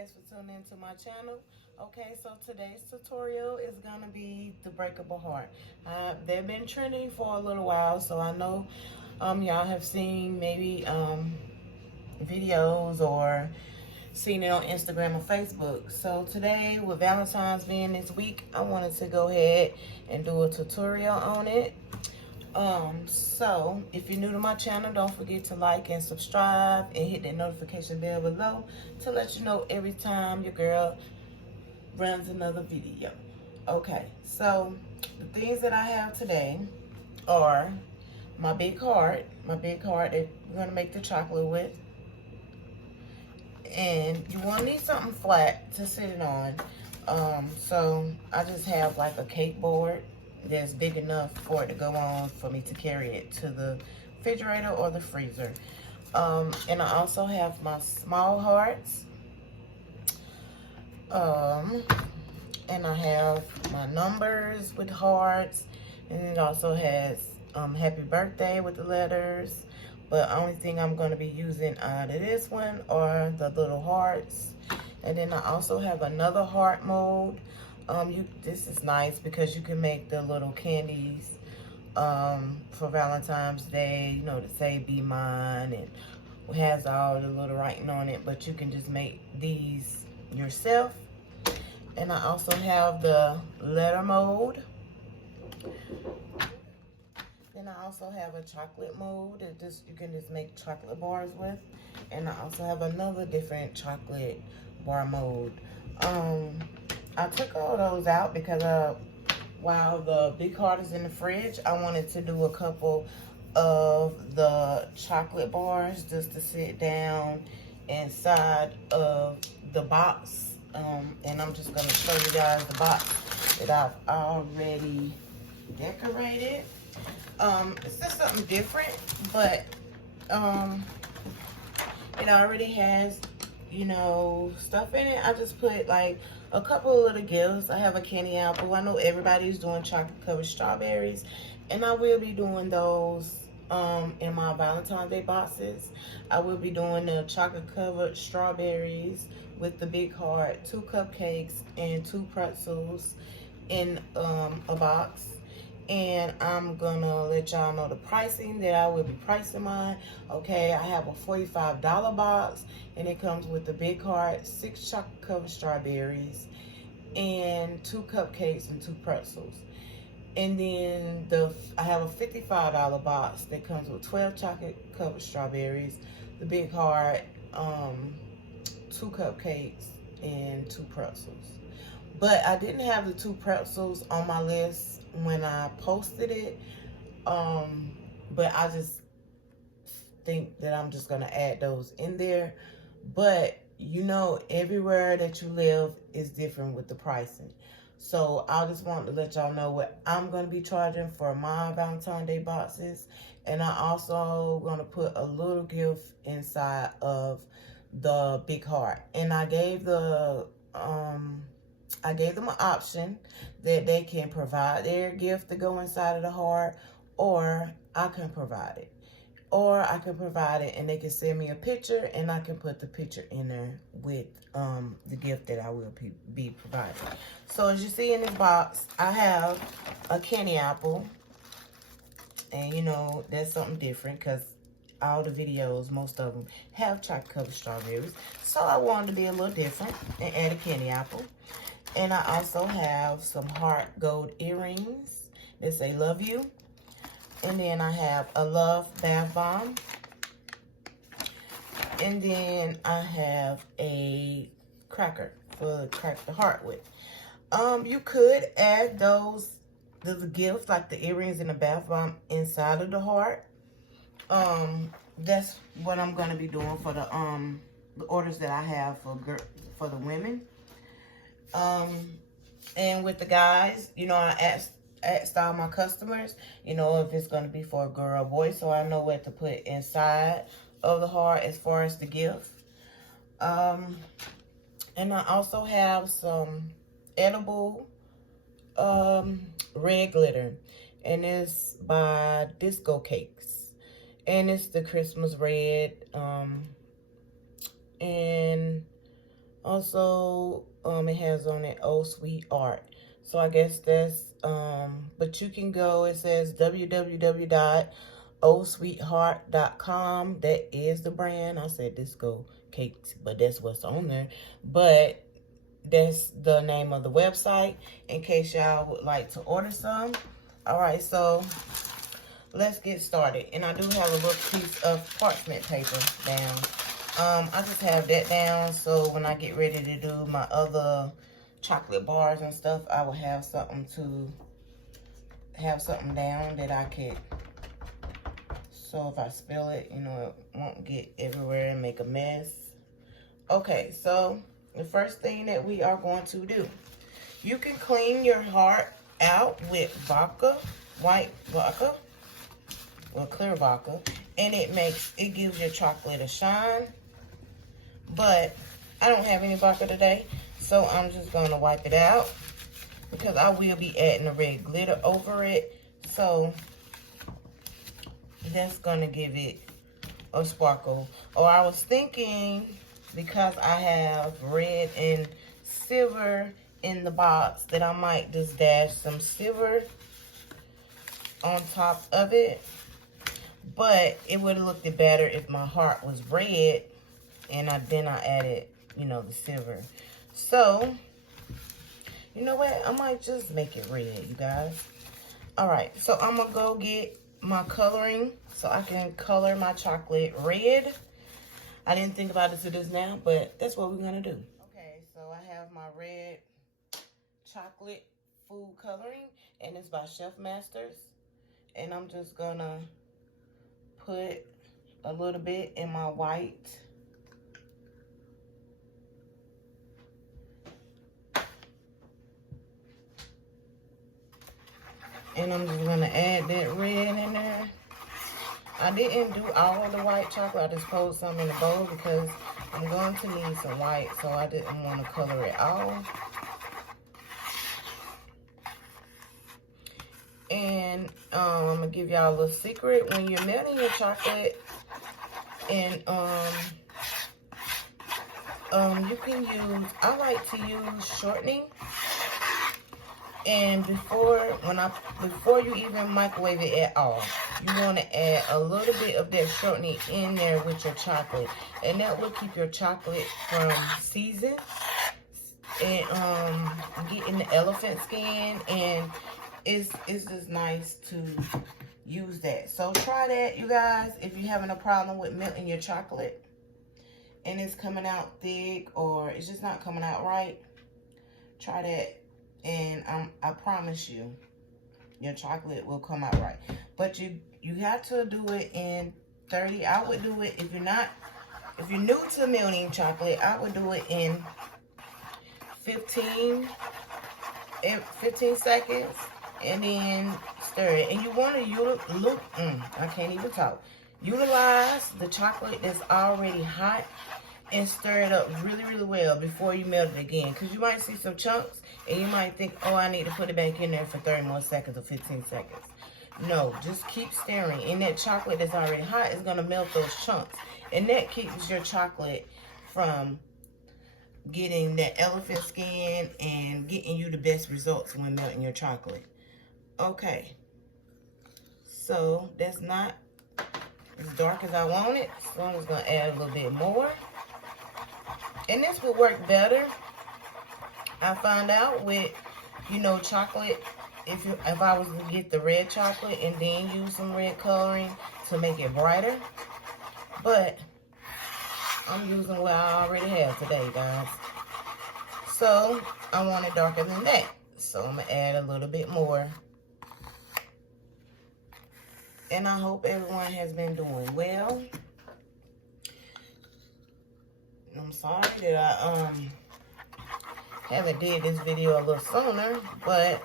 Thanks for tuning into my channel. Okay, so today's tutorial is gonna be the breakable heart. They've been trending for a little while, so I know y'all have seen maybe videos or seen it on Instagram or Facebook. So today, with Valentine's being this week, I wanted to go ahead and do a tutorial on it. So if you're new to my channel, don't forget to like and subscribe and hit that notification bell below to let you know every time your girl runs another video. Okay, so the things that I have today are my big heart that we're gonna make the chocolate with. And you want to need something flat to sit it on. So I just have like a cake board that's big enough for it to go on for me to carry it to the refrigerator or the freezer. And I also have my small hearts. And I have my numbers with hearts. And it also has happy birthday with the letters. But the only thing I'm going to be using out of this one are the little hearts. And then I also have another heart mold. This is nice because you can make the little candies for Valentine's Day, you know, to say be mine, and it has all the little writing on it, but you can just make these yourself. And I also have the letter mold. Then I also have a chocolate mold that you can just make chocolate bars with. And I also have another different chocolate bar mold. I took all those out because while the big heart is in the fridge, I wanted to do a couple of the chocolate bars just to sit down inside of the box. And I'm just gonna show you guys the box that I've already decorated. It's just something different, but it already has, you know, stuff in it. I just put like a couple of little gifts. I have a candy apple. I know everybody's doing chocolate covered strawberries, and I will be doing those in my Valentine's Day boxes. I will be doing the chocolate covered strawberries with the big heart, 2 cupcakes and 2 pretzels in a box. And I'm gonna let y'all know the pricing that I will be pricing mine. Okay, I have a $45 box, and it comes with the big heart, 6 chocolate covered strawberries, and 2 cupcakes and 2 pretzels. And then I have a $55 box that comes with 12 chocolate covered strawberries, the big heart, 2 cupcakes, and 2 pretzels. But I didn't have the 2 pretzels on my list when I posted it, but I just think that I'm just gonna add those in there. But you know, everywhere that you live is different with the pricing, so I just want to let y'all know what I'm gonna be charging for my Valentine's Day boxes. And I also gonna put a little gift inside of the big heart. And I gave them an option that they can provide their gift to go inside of the heart, or I can provide it. Or I can provide it and they can send me a picture, and I can put the picture in there with the gift that I will be providing. So as you see in this box, I have a candy apple. And you know, that's something different because all the videos, most of them have chocolate covered strawberries. So I wanted to be a little different and add a candy apple. And I also have some heart gold earrings that say love you. And then I have a love bath bomb. And then I have a cracker to crack the heart with. You could add those, the gifts like the earrings and the bath bomb inside of the heart. That's what I'm gonna be doing for the orders that I have for the women. And with the guys, you know, I asked all my customers, you know, if it's going to be for a girl or boy, so I know what to put inside of the heart as far as the gift. And I also have some edible red glitter, and it's by Disco Cakes, and it's the Christmas red. And Also, it has on it, Oh Sweet Art. So I guess that's, but you can go, it says www.ohsweetheart.com. That is the brand. I said Disco Cakes, but that's what's on there. But that's the name of the website in case y'all would like to order some. All right, so let's get started. And I do have a little piece of parchment paper down. I just have that down so when I get ready to do my other chocolate bars and stuff, I will have something down that I could, so if I spill it, you know, it won't get everywhere and make a mess. Okay, so the first thing that we are going to do, you can clean your heart out with vodka, white vodka, or clear vodka, and it gives your chocolate a shine. But I don't have any vodka today, so I'm just going to wipe it out because I will be adding the red glitter over it. So that's going to give it a sparkle. Or I was thinking, because I have red and silver in the box, that I might just dash some silver on top of it. But it would have looked better if my heart was red and then I added, you know, the silver. So, you know what? I might just make it red, you guys. All right, so I'm going to go get my coloring so I can color my chocolate red. I didn't think about it to this now, but that's what we're going to do. Okay, so I have my red chocolate food coloring, and it's by Chef Masters. And I'm just going to put a little bit in my white. And I'm just going to add that red in there. I didn't do all of the white chocolate. I just poured some in the bowl because I'm going to need some white, so I didn't want to color it all. And I'm going to give y'all a little secret. When you're melting your chocolate, and you can use, I like to use shortening. And before you even microwave it at all, you want to add a little bit of that shortening in there with your chocolate, and that will keep your chocolate from seizing and getting the elephant skin. And it's just nice to use that. So try that, you guys. If you're having a problem with melting your chocolate and it's coming out thick or it's just not coming out right, try that. And I promise you, your chocolate will come out right. But you have to do it in 30. I would do it, if you're new to melting chocolate, I would do it in 15 seconds, and then stir it. And you want to utilize the chocolate that's already hot and stir it up really, really well before you melt it again. Because you might see some chunks and you might think, oh, I need to put it back in there for 30 more seconds or 15 seconds. No, just keep stirring. And that chocolate that's already hot is going to melt those chunks. And that keeps your chocolate from getting that elephant skin and getting you the best results when melting your chocolate. Okay. So that's not as dark as I want it. So I'm just going to add a little bit more. And this would work better, I found out, with, you know, chocolate. If I was to get the red chocolate and then use some red coloring to make it brighter. But I'm using what I already have today, guys. So I want it darker than that. So I'm going to add a little bit more. And I hope everyone has been doing well. I'm sorry that I haven't did this video a little sooner, but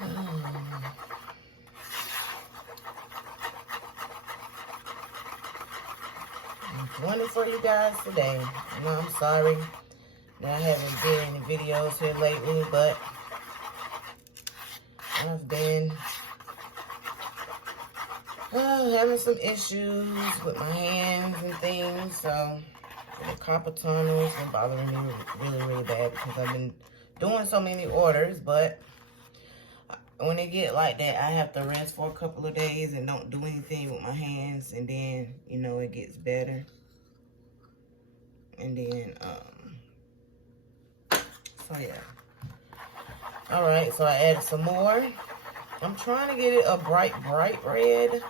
I'm doing it for you guys today. You know, I'm sorry that I haven't did any videos here lately, but I've been having some issues with my hands and things, so The carpal tunnels are bothering me really, really bad because I've been doing so many orders, but when it get like that, I have to rest for a couple of days and don't do anything with my hands, and then, you know, it gets better. And then, so yeah. All right, so I added some more. I'm trying to get it a bright red.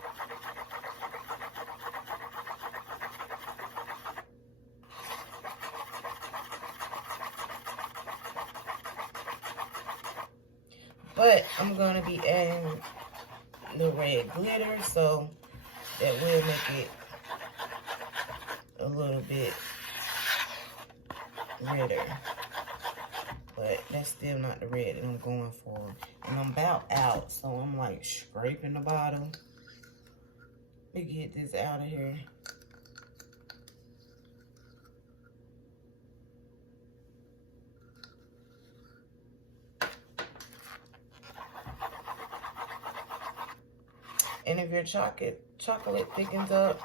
But I'm going to be adding the red glitter, so that will make it a little bit redder. But that's still not the red that I'm going for. And I'm about out, so I'm like scraping the bottom to get this out of here. And if your chocolate thickens up,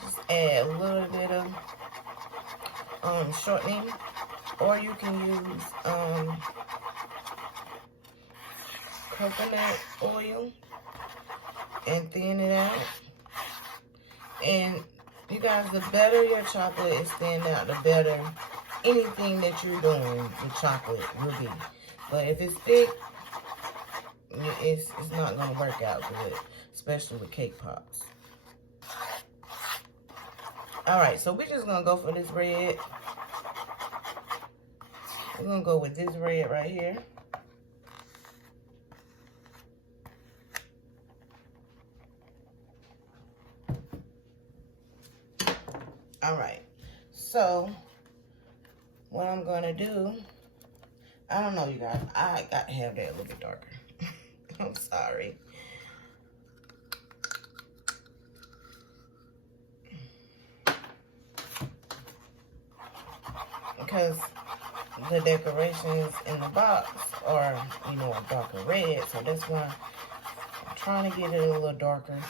just add a little bit of shortening, or you can use coconut oil and thin it out. And you guys, the better your chocolate is thinned out, the better anything that you're doing with chocolate will be. But if it's thick, it's not going to work out good, especially with cake pops. All right, so we're just going to go for this red. We're going to go with this red right here. All right, so what I'm going to do, I don't know, you guys, I got to have that a little bit darker. I'm sorry. Because the decorations in the box are, you know, a darker red, so that's why I'm trying to get it a little darker.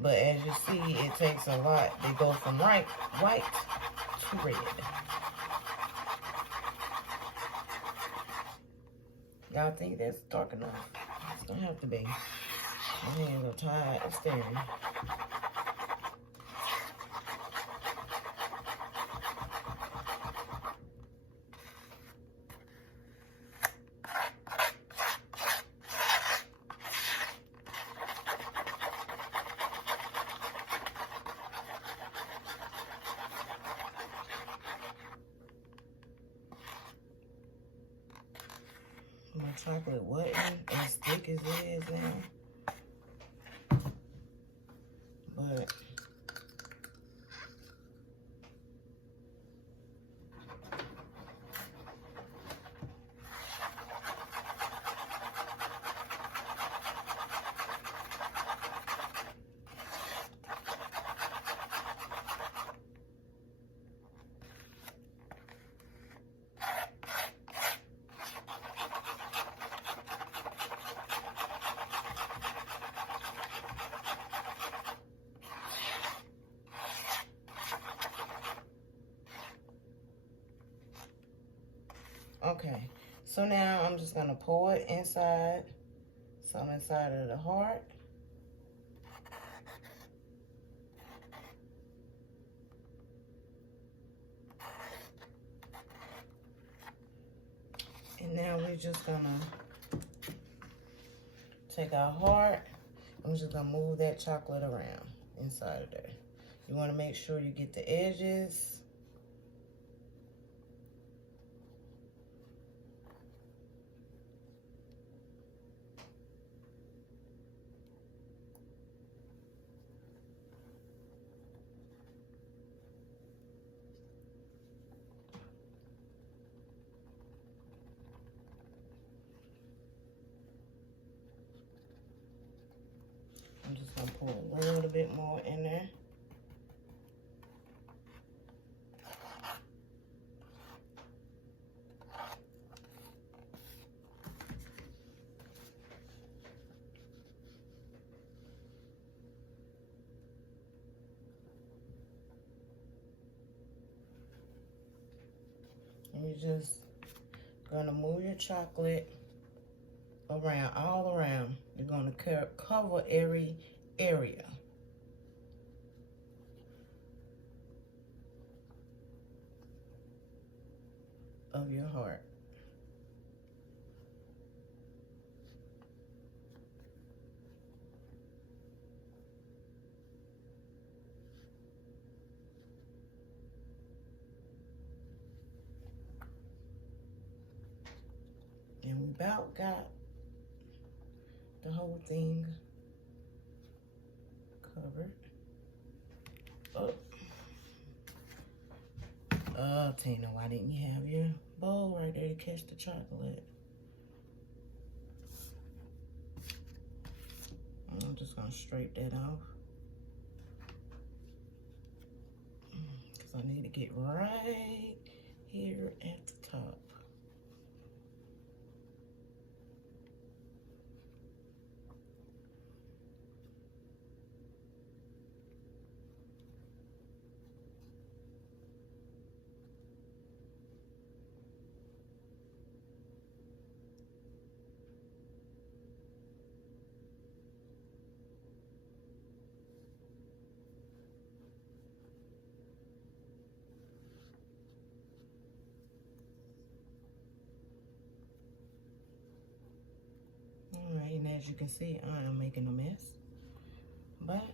But as you see, it takes a lot to go from white to red. Y'all think that's dark enough? It's gonna have to be. My hands are tired of staring. My chocolate wasn't as thick as it is now. But okay, so now I'm just gonna pour it inside, some inside of the heart. And now we're just gonna take our heart, I'm just gonna move that chocolate around inside of there. You wanna make sure you get the edges. I'm just gonna pour a little bit more in there. And you're just gonna move your chocolate around, all around. You're gonna cover every area. Of your heart. And we about got the whole thing covered. Oh, Tina, why didn't you have your bowl right there to catch the chocolate? I'm just gonna straight that off. Because I need to get right here at the top. Alright, and as you can see, I am making a mess. But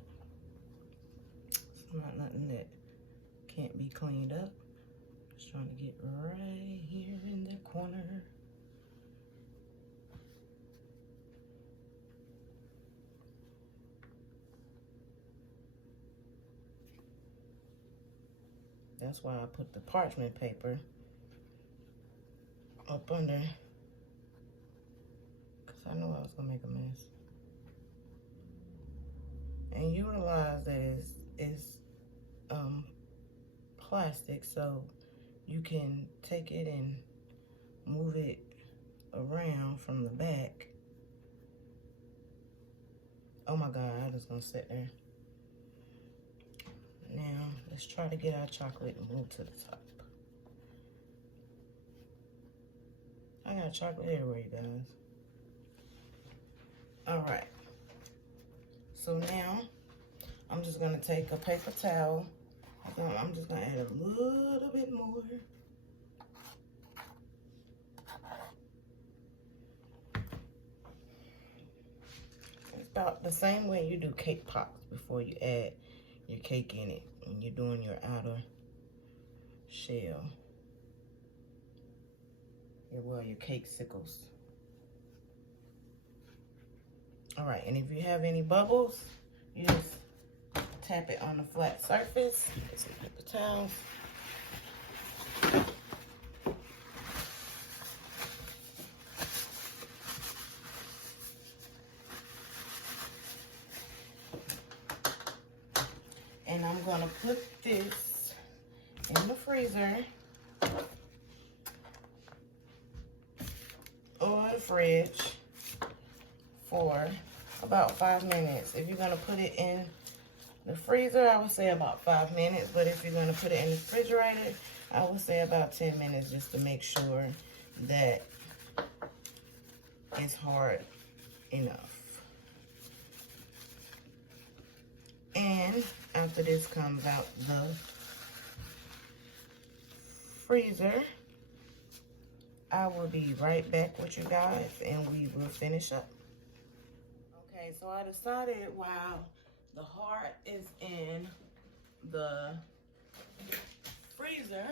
it's not nothing that can't be cleaned up. Just trying to get right here in the corner. That's why I put the parchment paper up under, because I knew I was gonna make a mess. And you realize that it's plastic, so you can take it and move it around from the back. Oh my God, I was gonna sit there. Now, let's try to get our chocolate and move to the top. I got chocolate everywhere, you guys. All right. So now, I'm just gonna take a paper towel. I'm just gonna add a little bit more. It's about the same way you do cake pops before you add your cake in it when you're doing your outer shell. Your cake sickles. All right, and if you have any bubbles, you just tap it on the flat surface. Get some paper towels. And I'm gonna put this in the freezer or the fridge for about 5 minutes. If you're gonna put it in the freezer, I would say about 5 minutes. But if you're gonna put it in the refrigerator, I would say about 10 minutes just to make sure that it's hard enough. And after this comes out the freezer, I will be right back with you guys and we will finish up. Okay, so I decided while the heart is in the freezer,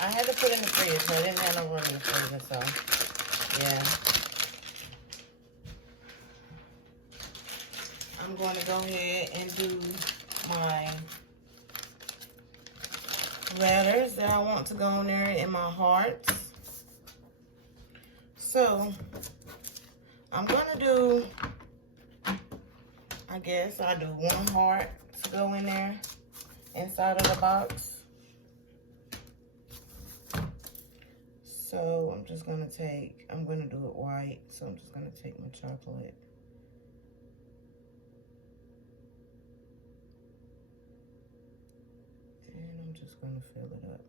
I had to put it in the freezer, so I didn't have no room in the freezer, so yeah. I'm going to go ahead and do my letters that I want to go on there in my hearts. So I'm going to do, I guess I'll do one heart to go in there inside of the box. So I'm just going to take, I'm going to do it white. So I'm just going to take my chocolate. And I'm just going to fill it up.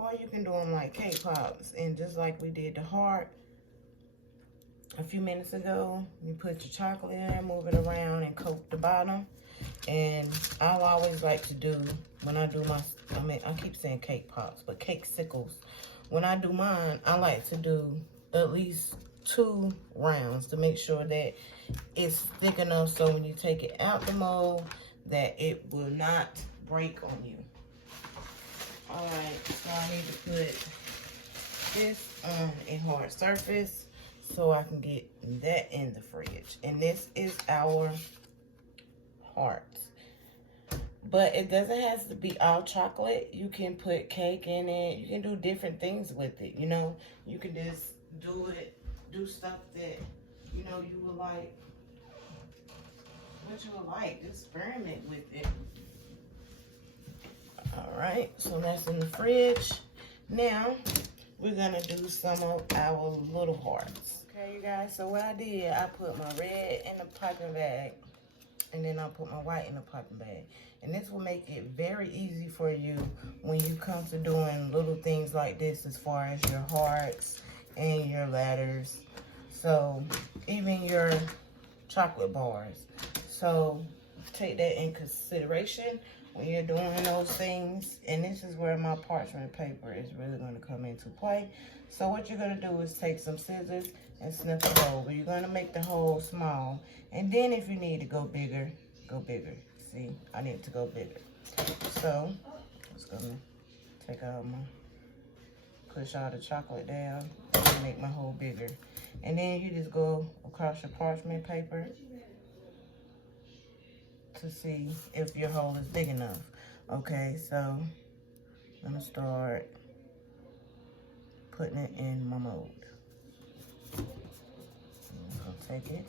Or you can do them like cake pops. And just like we did the heart a few minutes ago, you put your chocolate in there, move it around, and coat the bottom. And I'll always like to do, when I do my, I keep saying cake pops, but cake sickles. When I do mine, I like to do at least 2 rounds to make sure that it's thick enough so when you take it out the mold, that it will not break on you. All right, so I need to put this on a hard surface so I can get that in the fridge. And this is our heart. But it doesn't have to be all chocolate. You can put cake in it. You can do different things with it, you know. You can just do stuff that, you know, you would like, what you would like. Just experiment with it. All right, so that's in the fridge. Now, we're gonna do some of our little hearts. Okay, you guys, so what I did, I put my red in the piping bag, and then I'll put my white in the piping bag. And this will make it very easy for you when you come to doing little things like this as far as your hearts and your ladders. So, even your chocolate bars. So, take that in consideration when you're doing those things. And this is where my parchment paper is really going to come into play. So what you're going to do is take some scissors and snip the hole. But you're going to make the hole small. And then if you need to go bigger, go bigger. See, I need to go bigger. So I'm just going to take out push all the chocolate down and make my hole bigger. And then you just go across your parchment paper to see if your hole is big enough. Okay, so I'm gonna start putting it in my mold. I'm gonna take it,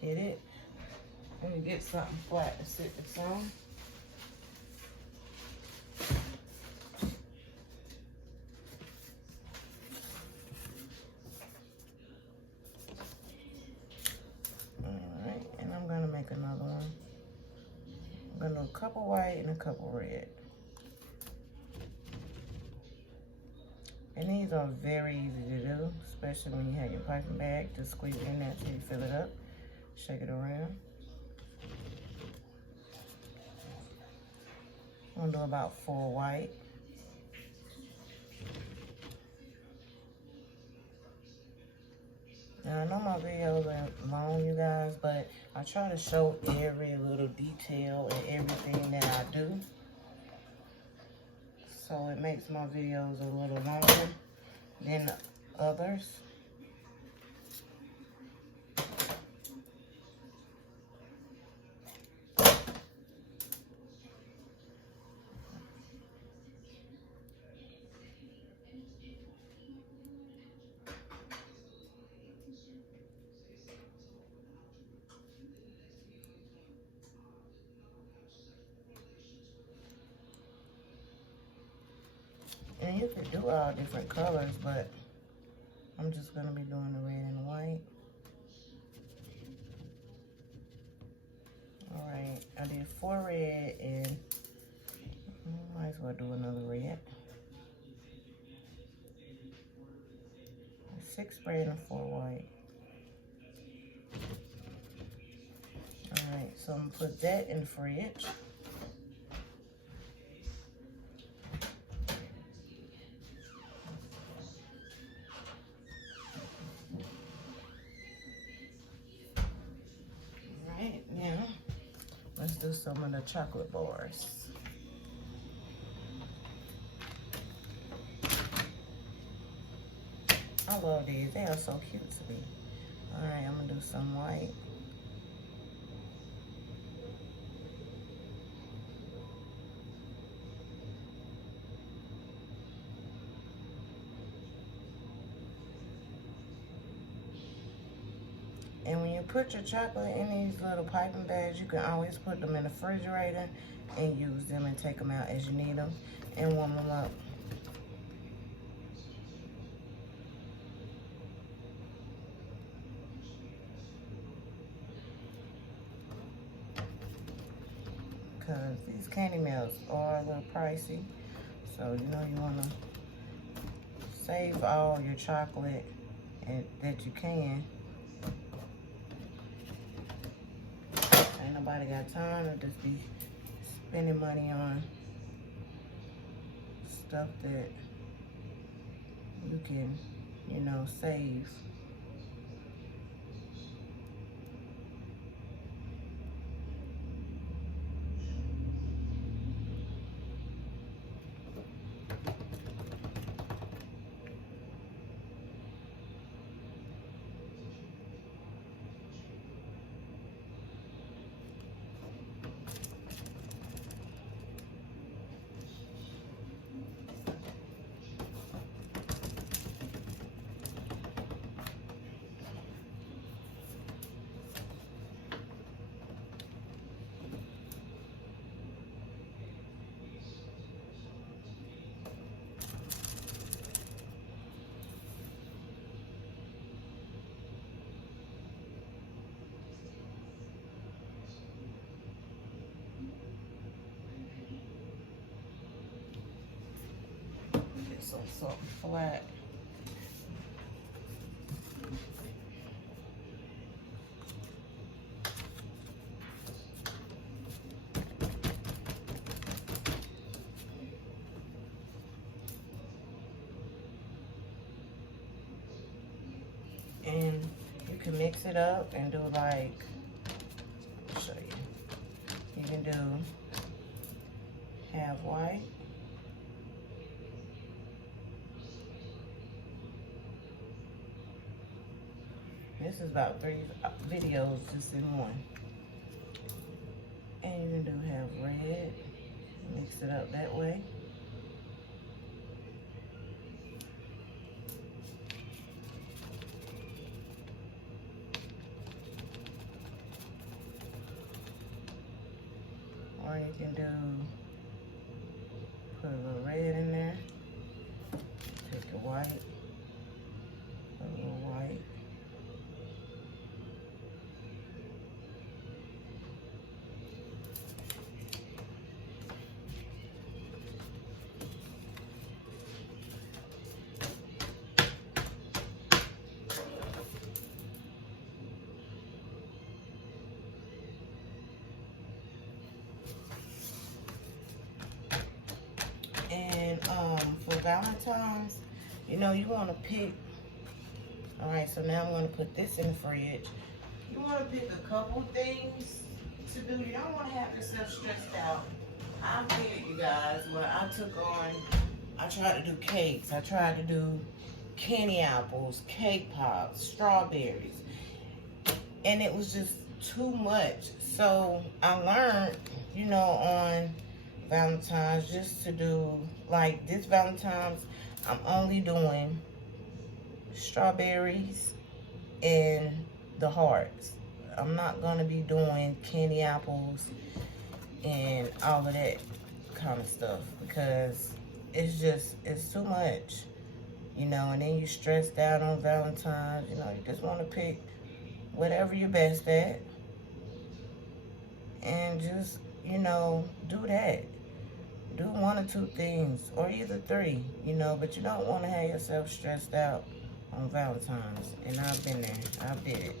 hit it, and get something flat to sit this on. Alright, and I'm gonna make another one. I'm gonna do a couple white and a couple red. And these are very easy to do, especially when you have your piping bag. Just squeeze it in there until you fill it up. Shake it around. I'm gonna do about 4 white. Now, I know my videos are long, you guys, but I try to show every little detail and everything that I do. So it makes my videos a little longer than others. And you can do all different colors, but I'm just gonna be doing the red and the white. All right, I did 4 red and might as well do another red. 6 red and 4 white. All right, so I'm gonna put that in the fridge. Now, let's do some of the chocolate bars. I love these. They are so cute to me. All right, I'm gonna do some white. And when you put your chocolate in these little piping bags, you can always put them in the refrigerator and use them and take them out as you need them and warm them up. Because these candy melts are a little pricey. So, you know, you want to save all your chocolate that you can. Ain't nobody got time to just be spending money on stuff that you can, you know, save. Get something flat. And you can mix it up and do like, I'll show you. You can do half white. This is about 3 videos just in one. And you can do half red. Mix it up that way. Or you can do, put a little red in there. Take the white, put a little white. And for Valentine's, you know, you want to pick. All right, so now I'm going to put this in the fridge. You want to pick a couple things to do. You don't want to have yourself stressed out. I did, you guys, when I tried to do cakes. I tried to do candy apples, cake pops, strawberries. And it was just too much. So I learned, you know, on Valentine's just to do, like this Valentine's, I'm only doing strawberries and the hearts. I'm not gonna be doing candy apples and all of that kind of stuff because it's too much, you know. And then you stressed out on Valentine's, you know. You just want to pick whatever you're best at and just, you know, do that. Do 1 or 2 things, or either 3, you know, but you don't want to have yourself stressed out on Valentine's. And I've been there. I did it.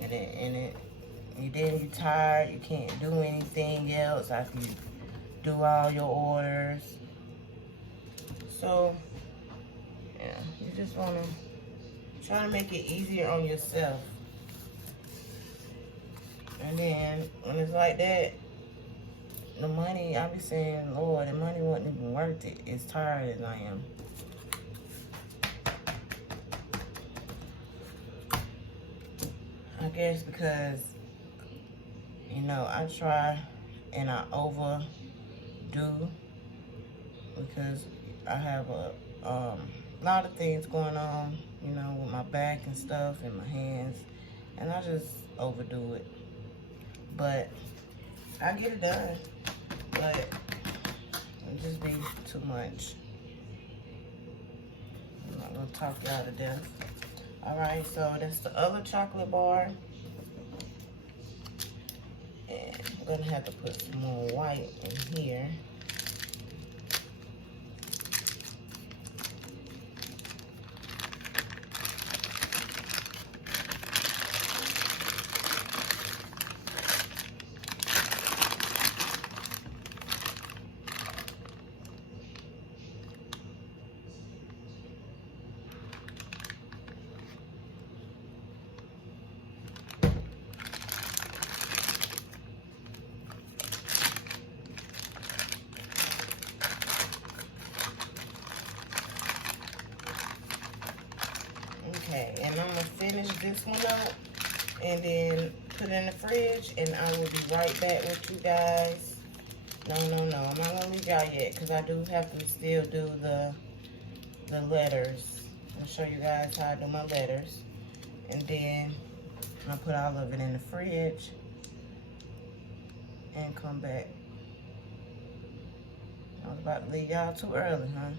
And then you tired. You can't do anything else after you do all your orders. So, yeah, you just want to try to make it easier on yourself. And then when it's like that, the money, I be saying, Lord, the money wasn't even worth it. As tired as I am. I guess because, you know, I try and I overdo because I have a lot of things going on, you know, with my back and stuff and my hands, and I just overdo it. But I get it done, but it just be too much. I'm not gonna talk you out of death. All right, so that's the other chocolate bar. And I'm gonna have to put some more white in here. finish this one up and then put it in the fridge, and I will be right back with you guys. No, I'm not gonna leave y'all yet because I do have to still do the letters. I'll show you guys how I do my letters. And then I'll put all of it in the fridge and come back. I was about to leave y'all too early, huh?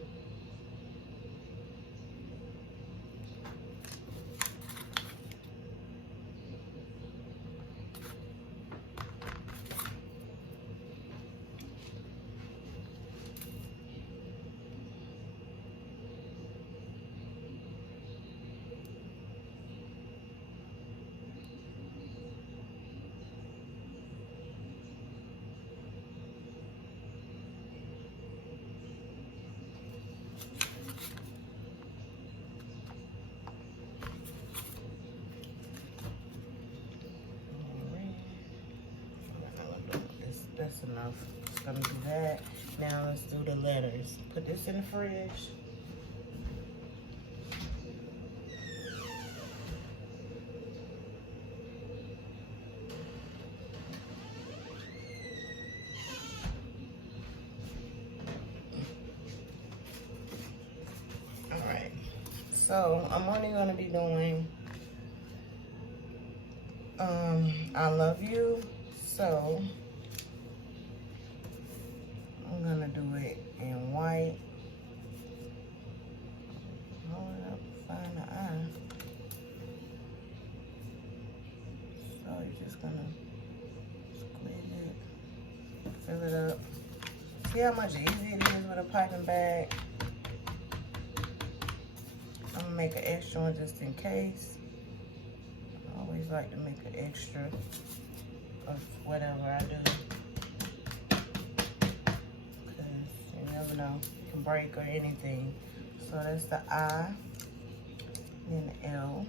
That's enough. Just gonna do that. Now let's do the letters. Put this in the fridge. Alright. So I'm only gonna be doing I love you. So I'm gonna do it in white. Hold it up, find the I. So you're just gonna squeeze it, fill it up. See how much easier it is with a piping bag? I'm gonna make an extra one just in case. I always like to make an extra of whatever I do. You never know, it can break or anything. So that's the I, then the L.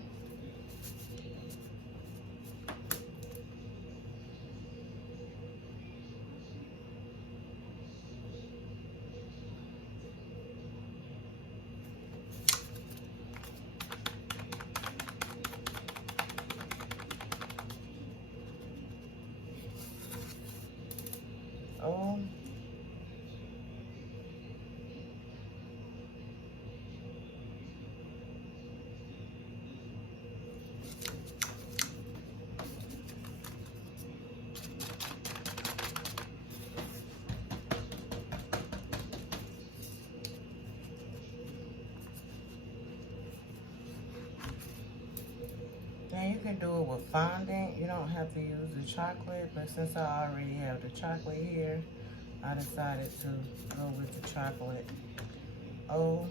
O. Now you can do it with fondant. You don't have to use the chocolate, but since I already have the chocolate here, I decided to go with the chocolate. O,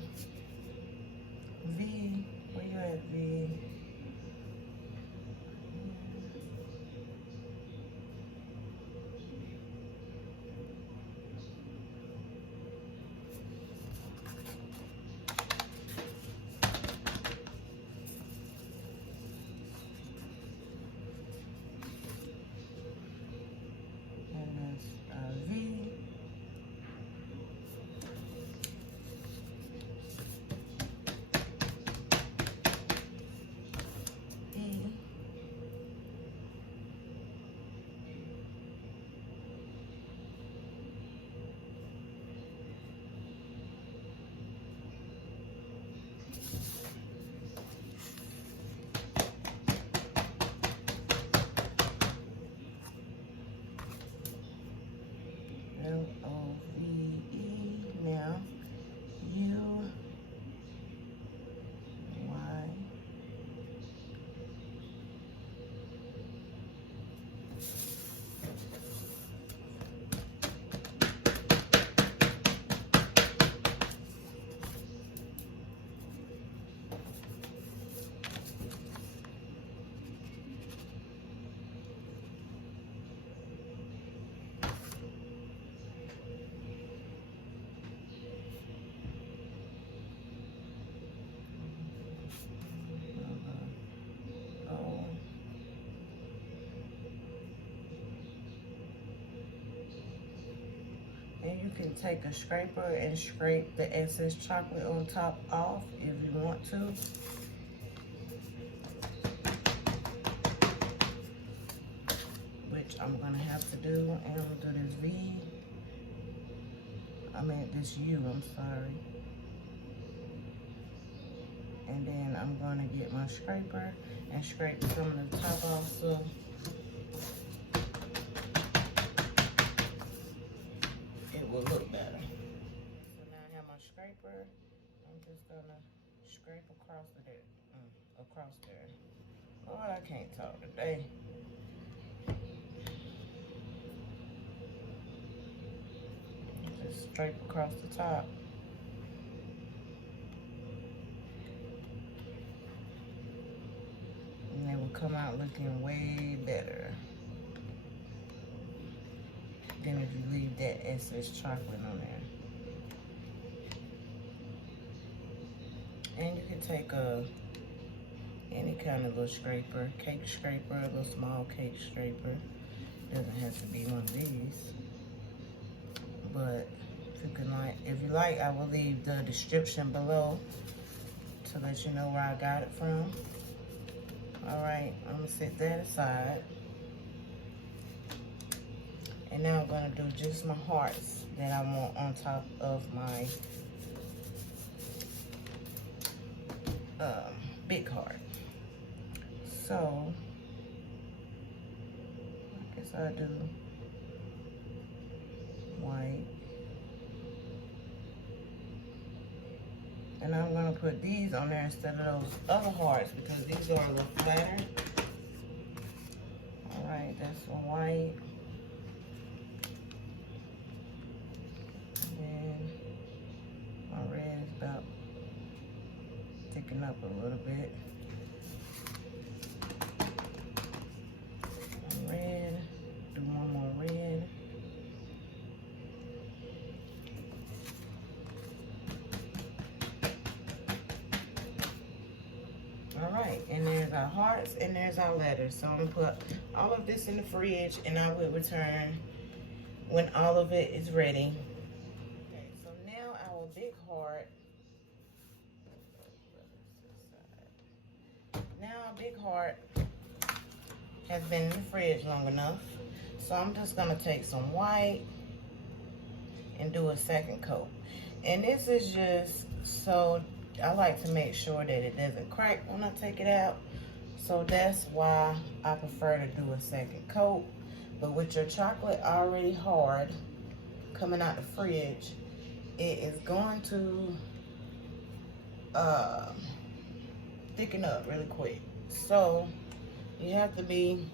V, where you at, V? L-O-V-E. Now, U, Y. And you can take a scraper and scrape the excess chocolate on top off if you want to. I'm gonna have to do, and I'm gonna do this V. I meant this U, I'm sorry. And then I'm gonna get my scraper and scrape some of the top off so it will look better. So now I have my scraper. I'm just gonna scrape across there. Across there. Lord, I can't talk today. Just scrape across the top. And they will come out looking way better than if you leave that excess chocolate on there. And you can take any kind of little scraper, cake scraper, a little small cake scraper. Doesn't have to be one of these. But if you like, I will leave the description below to let you know where I got it from. All right, I'm gonna set that aside. And now I'm gonna do just my hearts that I want on top of my big heart. So, I guess I'll do white. And I'm gonna put these on there instead of those other hearts because these are a little flatter. All right, that's some white. And then my red is about thicking up a little bit. Red, do one more red. All right, and there's our hearts and there's our letters. So I'm gonna put all of this in the fridge and I will return when all of it is ready. Okay, so now our big heart. Now our big heart has been in the fridge long enough. So I'm just gonna take some white and do a second coat. And this is just so I like to make sure that it doesn't crack when I take it out. So that's why I prefer to do a second coat. But with your chocolate already hard coming out the fridge, it is going to thicken up really quick. So you have to be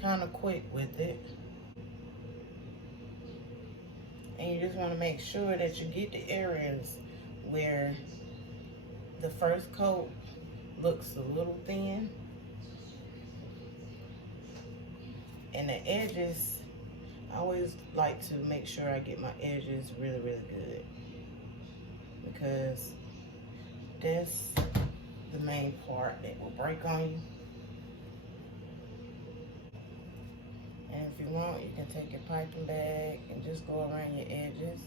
kind of quick with it. And you just want to make sure that you get the areas where the first coat looks a little thin. And the edges, I always like to make sure I get my edges really, really good. Because that's the main part that will break on you. And if you want, you can take your piping bag and just go around your edges.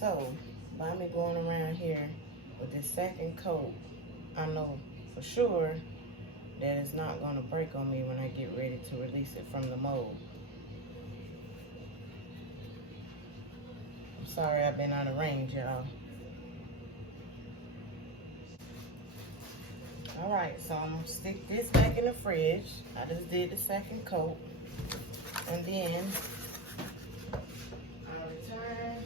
So, by me going around here with this second coat, I know for sure that it's not going to break on me when I get ready to release it from the mold. I'm sorry I've been out of range, y'all. Alright, so I'm going to stick this back in the fridge. I just did the second coat. And then I'll return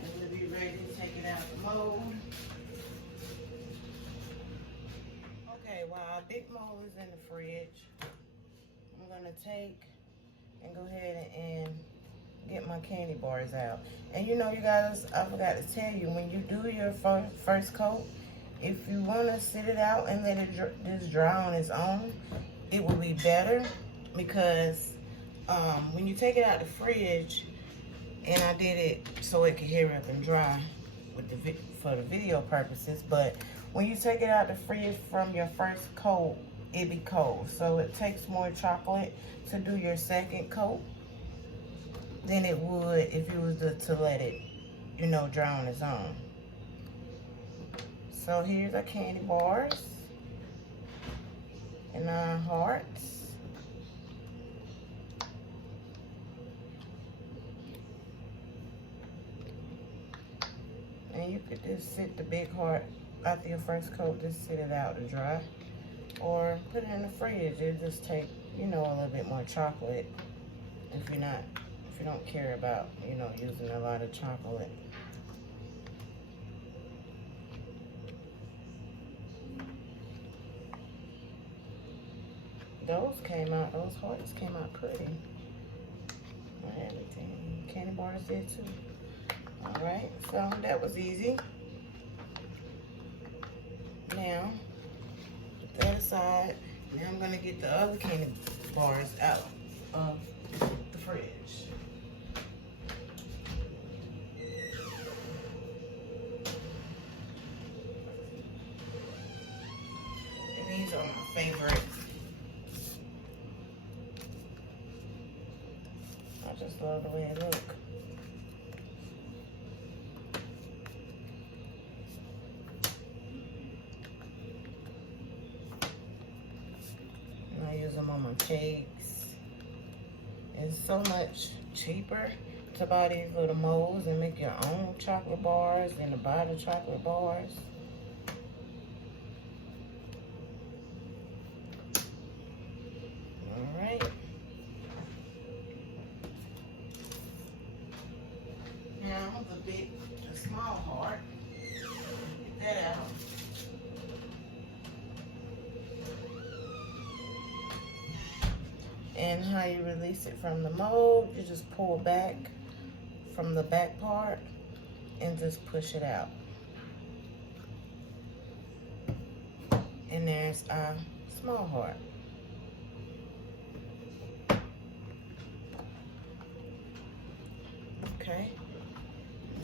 and we'll be ready to take it out the mold. Okay, while our big mold is in the fridge, I'm going to take and go ahead and get my candy bars out. And you know, you guys, I forgot to tell you, when you do your first coat, if you want to sit it out and let it just dry on its own, it will be better, because when you take it out the fridge, and I did it so it could hurry up and dry with for the video purposes, but when you take it out the fridge from your first coat, it be cold. So it takes more chocolate to do your second coat than it would if you was to let it, you know, dry on its own. So here's our candy bars and our hearts. And you could just sit the big heart after your first coat, just sit it out to dry. Or put it in the fridge. It'll just take, you know, a little bit more chocolate if you don't care about, you know, using a lot of chocolate. Those hearts came out pretty. Everything. Candy bars did too. Alright, so that was easy. Now, put that aside. Now I'm going to get the other candy bars out of the fridge. And these are my favorite. I just love the way it looks. I use them on my cakes. It's so much cheaper to buy these little molds and make your own chocolate bars than to buy the chocolate bars. Alright. Now the small heart. Get that out. And how you release it from the mold, you just pull back from the back part and just push it out. And there's our small heart. Okay,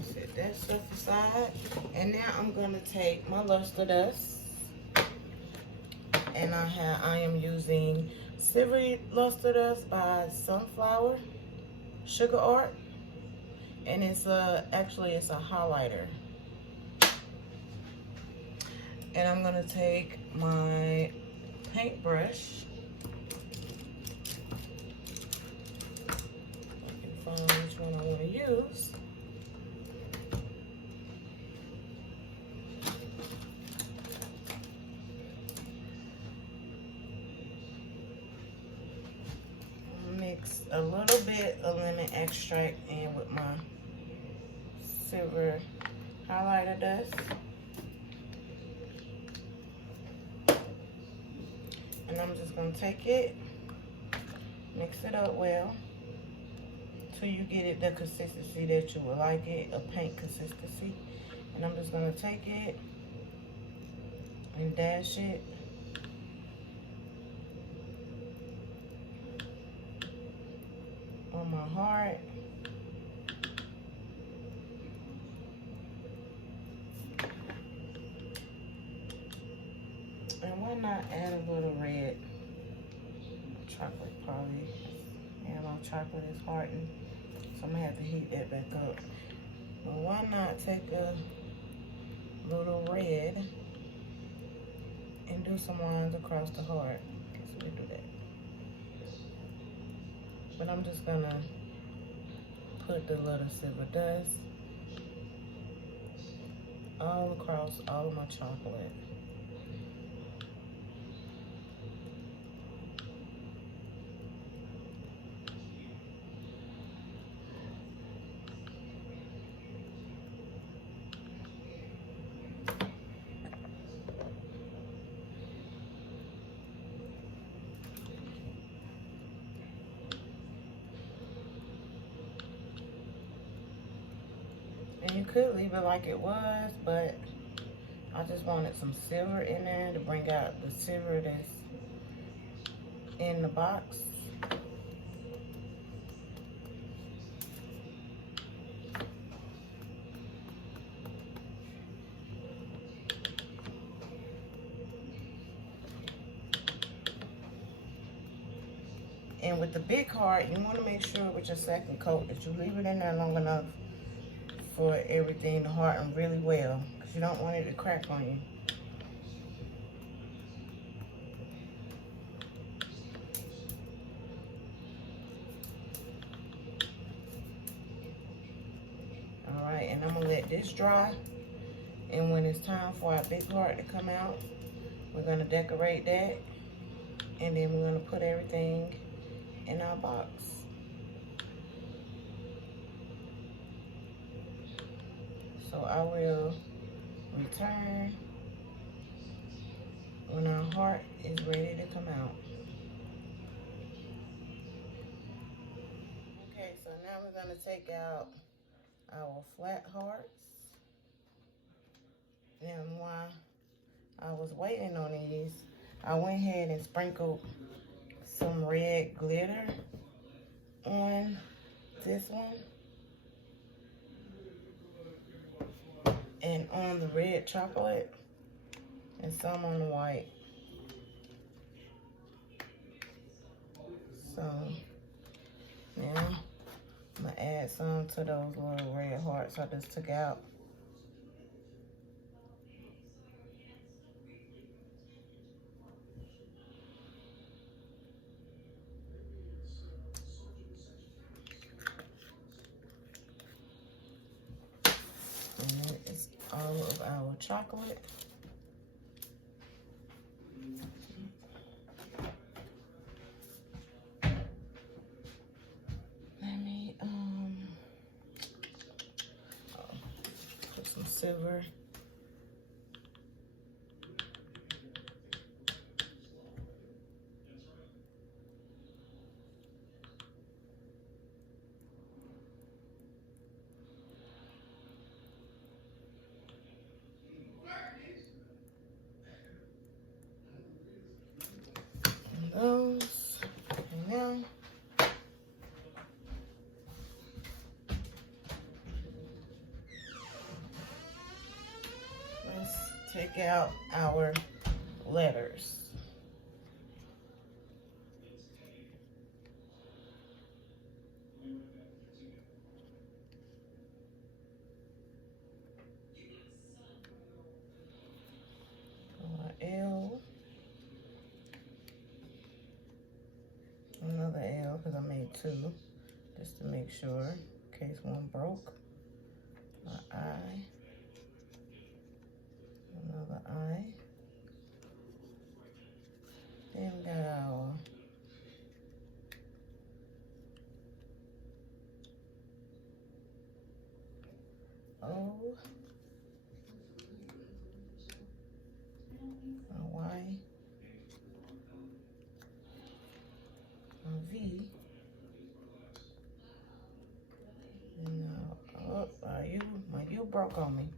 set that stuff aside. And now I'm gonna take my luster dust, and I am using Silvery Luster Dust by Sunflower Sugar Art, and it's actually it's a highlighter. And I'm gonna take my paintbrush. I can find which one I want to use. Mix a little bit of lemon extract in with my silver highlighter dust. And I'm just going to take it, mix it up well, till you get it the consistency that you would like it, a paint consistency. And I'm just going to take it and dash it on my heart. And why not add a little red chocolate, probably. Yeah, my chocolate is hardened, so I'm gonna have to heat that back up. But why not take a little red and do some lines across the heart? So we do that. But I'm just gonna put the little silver dust all across all of my chocolate. could leave it like it was, but I just wanted some silver in there to bring out the silver that's in the box. And with the big heart, you want to make sure with your second coat that you leave it in there long enough for everything to harden really well, because you don't want it to crack on you. Alright, and I'm going to let this dry. And when it's time for our big heart to come out, we're going to decorate that. And then we're going to put everything in our box. So I will return when our heart is ready to come out. Okay, so now we're going to take out our flat hearts. And while I was waiting on these, I went ahead and sprinkled some red glitter on this one and on the red chocolate and some on the white. So now I'm gonna add some to those little red hearts I just took out. And that is all of our chocolate. Let me put some silver. Those, and now let's take out our letters. L, another L because I made two, just to make sure in case one broke. I, another I. Then we got our O, our Y, our V, and oh, my U broke on me.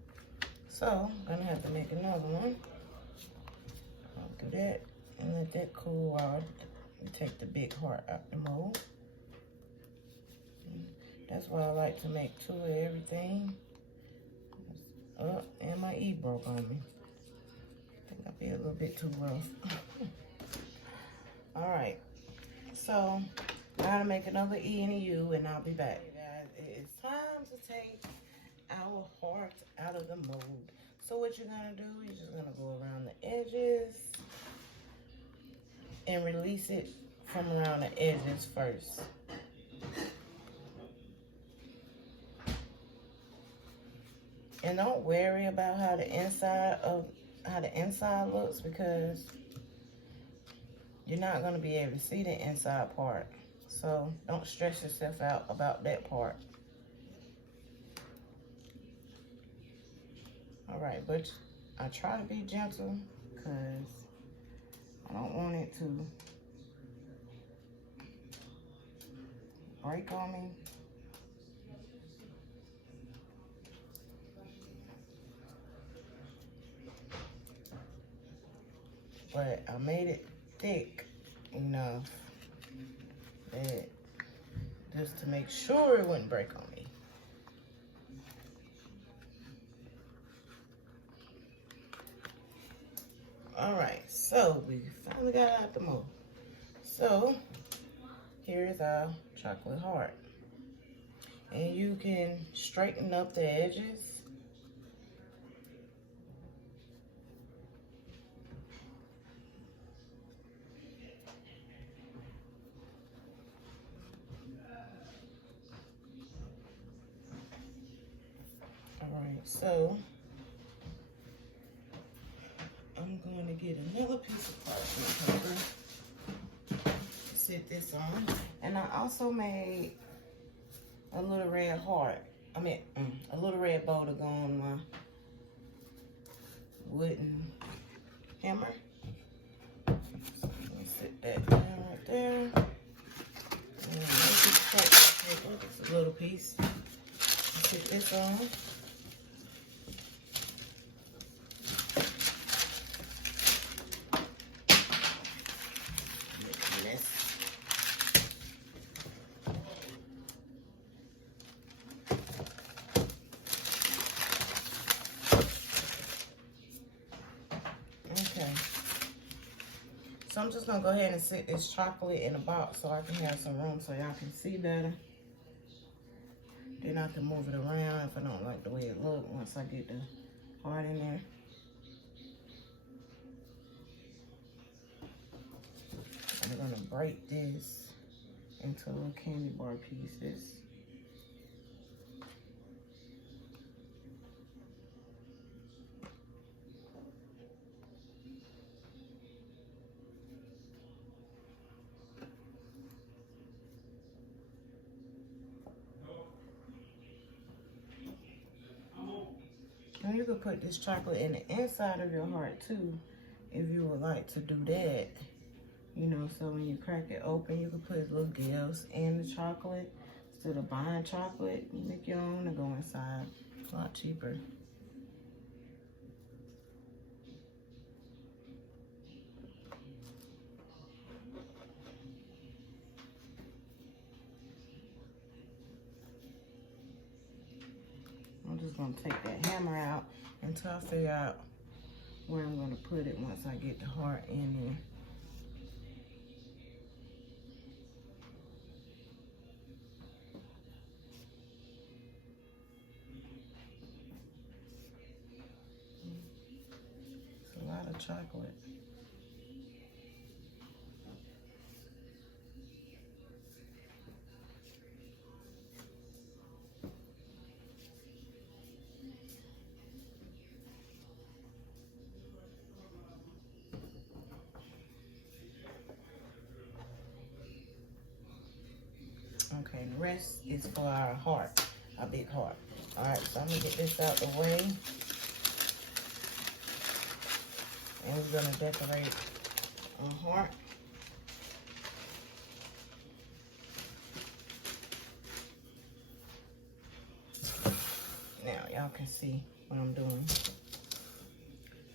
So I'm gonna have to make another one. I'll do that and let that cool while I take the big heart out the mold. That's why I like to make two of everything. Oh, and my E broke on me. I think I'll be a little bit too rough. All right, so now to make another E and a U, and I'll be back. Guys, it is time to take our heart out of the mold. So what you're gonna do, you're just gonna go around the edges and release it from around the edges first. And don't worry about how the inside looks, because you're not going to be able to see the inside part. So don't stress yourself out about that part. All right, but I try to be gentle because I don't want it to break on me. but I made it thick enough that just to make sure it wouldn't break on me. All right, so we finally got out the mold. So here's our chocolate heart. And you can straighten up the edges. All right, so I'm going to get another piece of parchment paper, sit this on. And I also made a little red heart. A little red bow to go on my wooden hammer. So I'm gonna sit that down right there. And just a little piece. Sit this on. Okay. So I'm just gonna go ahead and sit this chocolate in a box so I can have some room so y'all can see better. Then I can move it around if I don't like the way it looks once I get the heart in there. I'm gonna break this into little candy bar pieces. And you could put this chocolate in the inside of your heart too, if you would like to do that. You know, so when you crack it open, you can put little gifts in the chocolate. Instead of buying chocolate, you make your own and go inside. It's a lot cheaper. I'm just gonna take that hammer out until I figure out where I'm gonna put it once I get the heart in there. It's a lot of chocolate. Okay, the rest is for our heart, our big heart. All right, so I'm gonna get this out the way. And we're gonna decorate our heart. Now, y'all can see what I'm doing.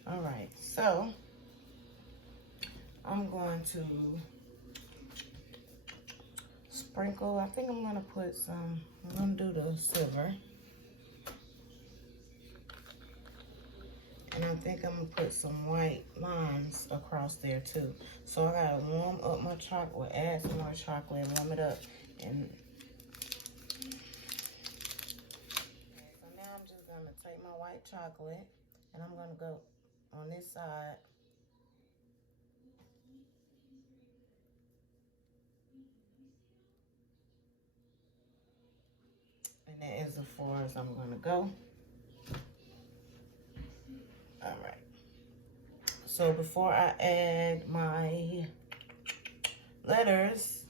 All right, so I'm going to sprinkle. I think I'm gonna put some, I'm gonna do the silver. And I think I'm gonna put some white lines across there too. So I gotta warm up my chocolate, add some more chocolate, warm it up. And so now I'm just gonna take my white chocolate and I'm gonna go on this side. And that is as far as I'm gonna go. All right. So before I add my letters,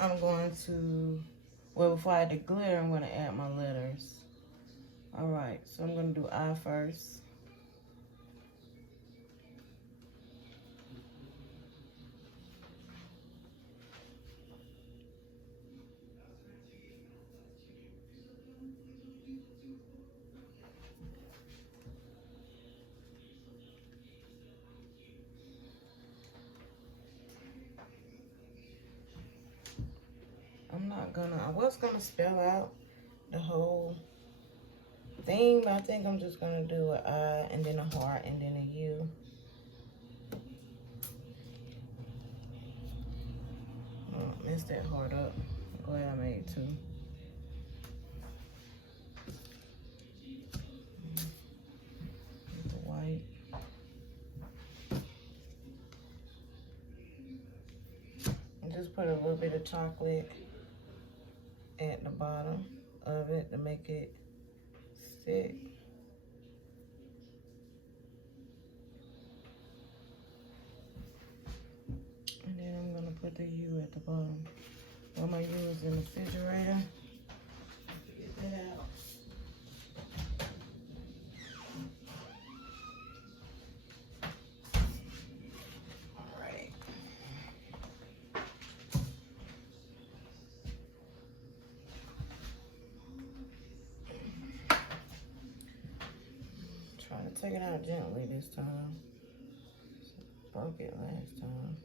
I'm going to, well, before I add the glitter, I'm gonna add my letters. All right, so I'm gonna do I first. I was gonna spell out the whole thing, but I think I'm just gonna do an I and then a heart and then a U. Oh, messed that heart up. I'm glad I made two. The white. And just put a little bit of chocolate at the bottom of it to make it stick. And then I'm gonna put the U at the bottom. Well, my U is in the refrigerator. Get that out. All right. Trying to take it out gently this time. Broke it last time.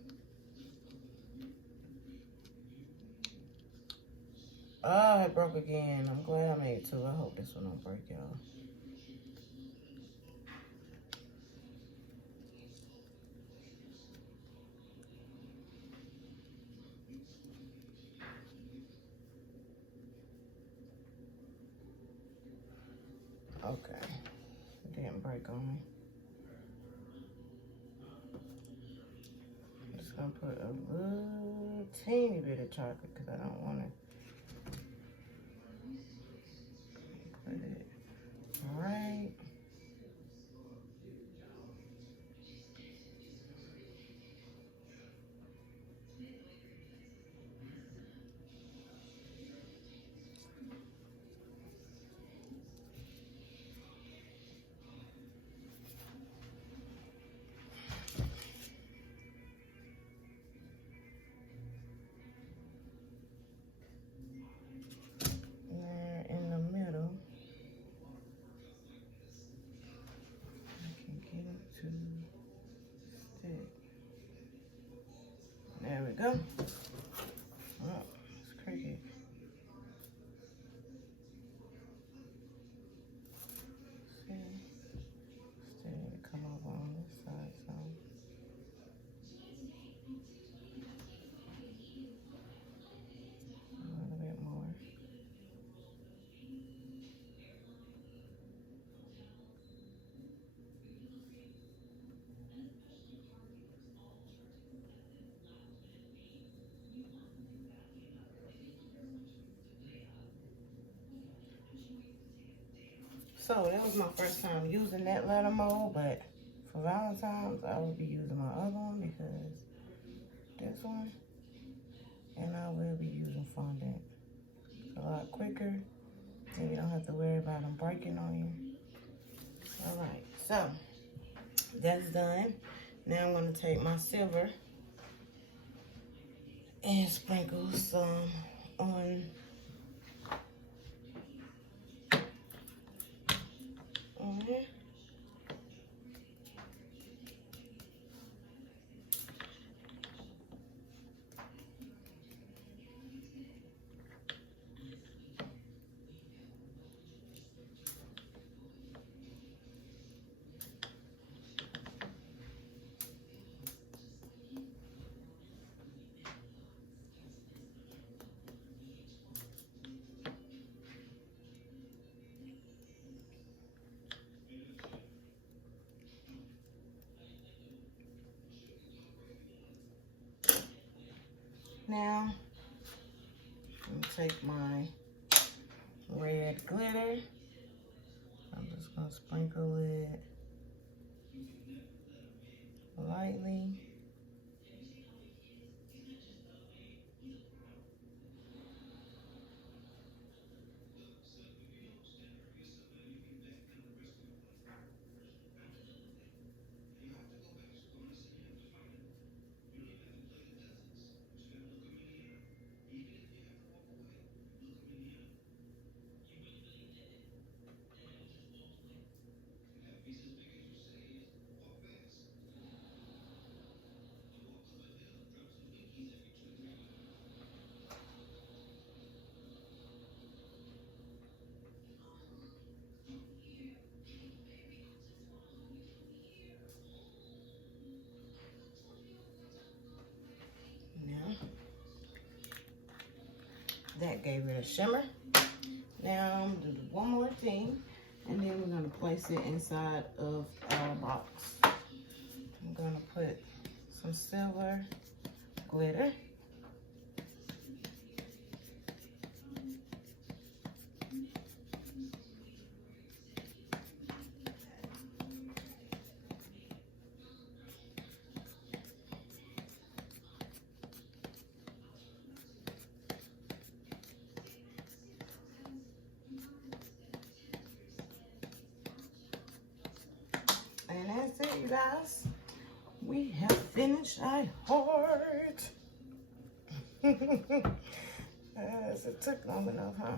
Oh, it broke again. I'm glad I made two. I hope this one don't break, y'all. Okay. It didn't break on me. I'm just gonna put a little teeny bit of chocolate because I don't want to put it right. There in the middle. I can get it to stick. There we go. Oh, it's cricket. See? Still need to come over on this side some. A little bit more. So that was my first time using that letter mold, but for Valentine's, I will be using my other one because this one, and I will be using fondant. It's a lot quicker, and you don't have to worry about them breaking on you. All right, so that's done. Now I'm gonna take my silver and sprinkle some on here. Now, I'm gonna take my red glitter. I'm just gonna sprinkle it lightly. That gave it a shimmer. Now I'm gonna do one more thing, and then we're gonna place it inside of our box. I'm gonna put some silver glitter. And that's it, you guys. We have finished our heart. Yes, it took long enough, huh?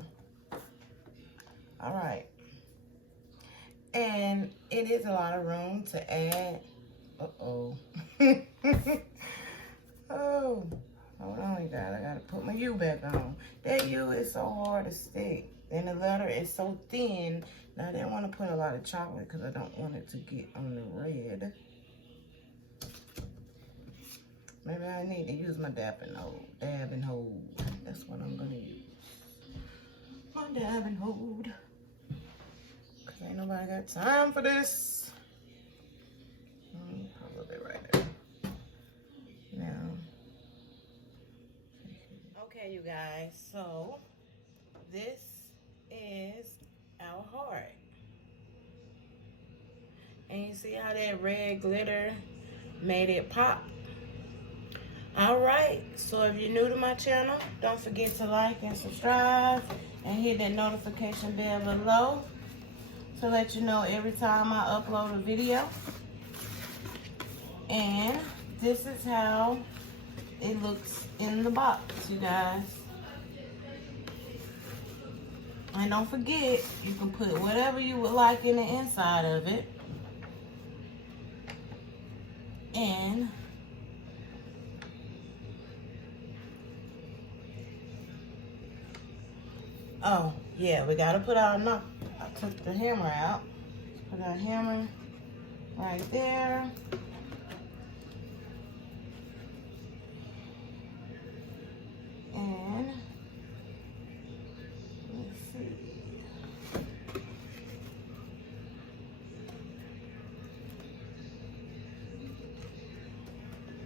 All right. And it is a lot of room to add. Uh-oh. Oh, hold on, you guys. I gotta put my U back on. That U is so hard to stick. And the letter is so thin. Now, I didn't want to put a lot of chocolate because I don't want it to get on the red. Maybe I need to use my dab and hold. That's what I'm gonna use. My dab and hold. Cause ain't nobody got time for this. Probably right there. Now. Okay, you guys. So this is our heart. And you see how that red glitter made it pop? Alright, so if you're new to my channel, don't forget to like and subscribe and hit that notification bell below to let you know every time I upload a video. And this is how it looks in the box, you guys. And don't forget, you can put whatever you would like in the inside of it. And oh, yeah, we gotta put our I took the hammer out. Put our hammer right there. And let's see.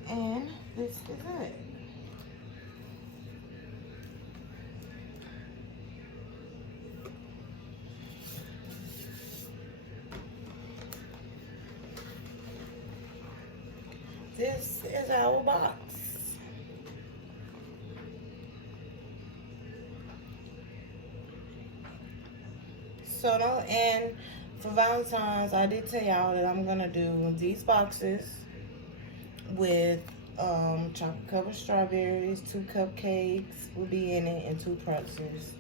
And this is it. This is our box. So and for Valentine's, I did tell y'all that I'm gonna do these boxes with chocolate covered strawberries, 2 cupcakes will be in it, and 2 pretzels.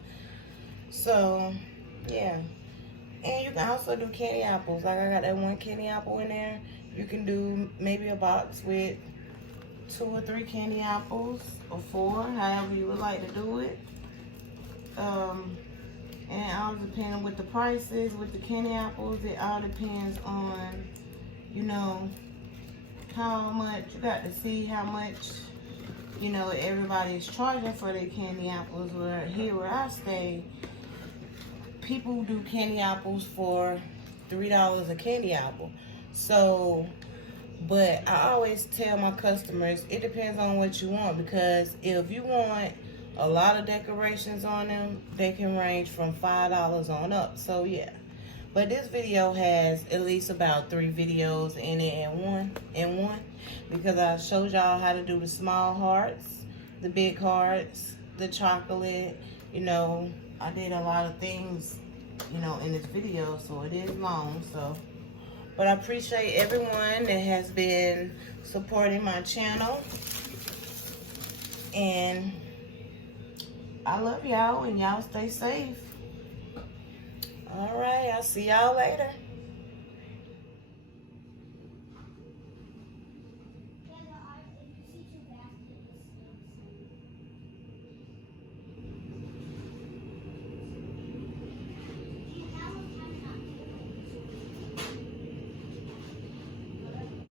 So yeah. And you can also do candy apples. Like I got that 1 candy apple in there. You can do maybe a box with 2 or 3 candy apples, or 4, however you would like to do it. And it all depends with the prices, with the candy apples. It all depends on, you know, how much, you got to see how much, you know, everybody's charging for their candy apples. Where here where I stay, people do candy apples for $3 a candy apple. So, but I always tell my customers, it depends on what you want, because if you want a lot of decorations on them, they can range from $5 on up. So yeah. But this video has at least about 3 videos in it in one, because I showed y'all how to do the small hearts, the big hearts, the chocolate. You know, I did a lot of things, you know, in this video, so it is long. So, but I appreciate everyone that has been supporting my channel, and I love y'all, and y'all stay safe. All right, I'll see y'all later.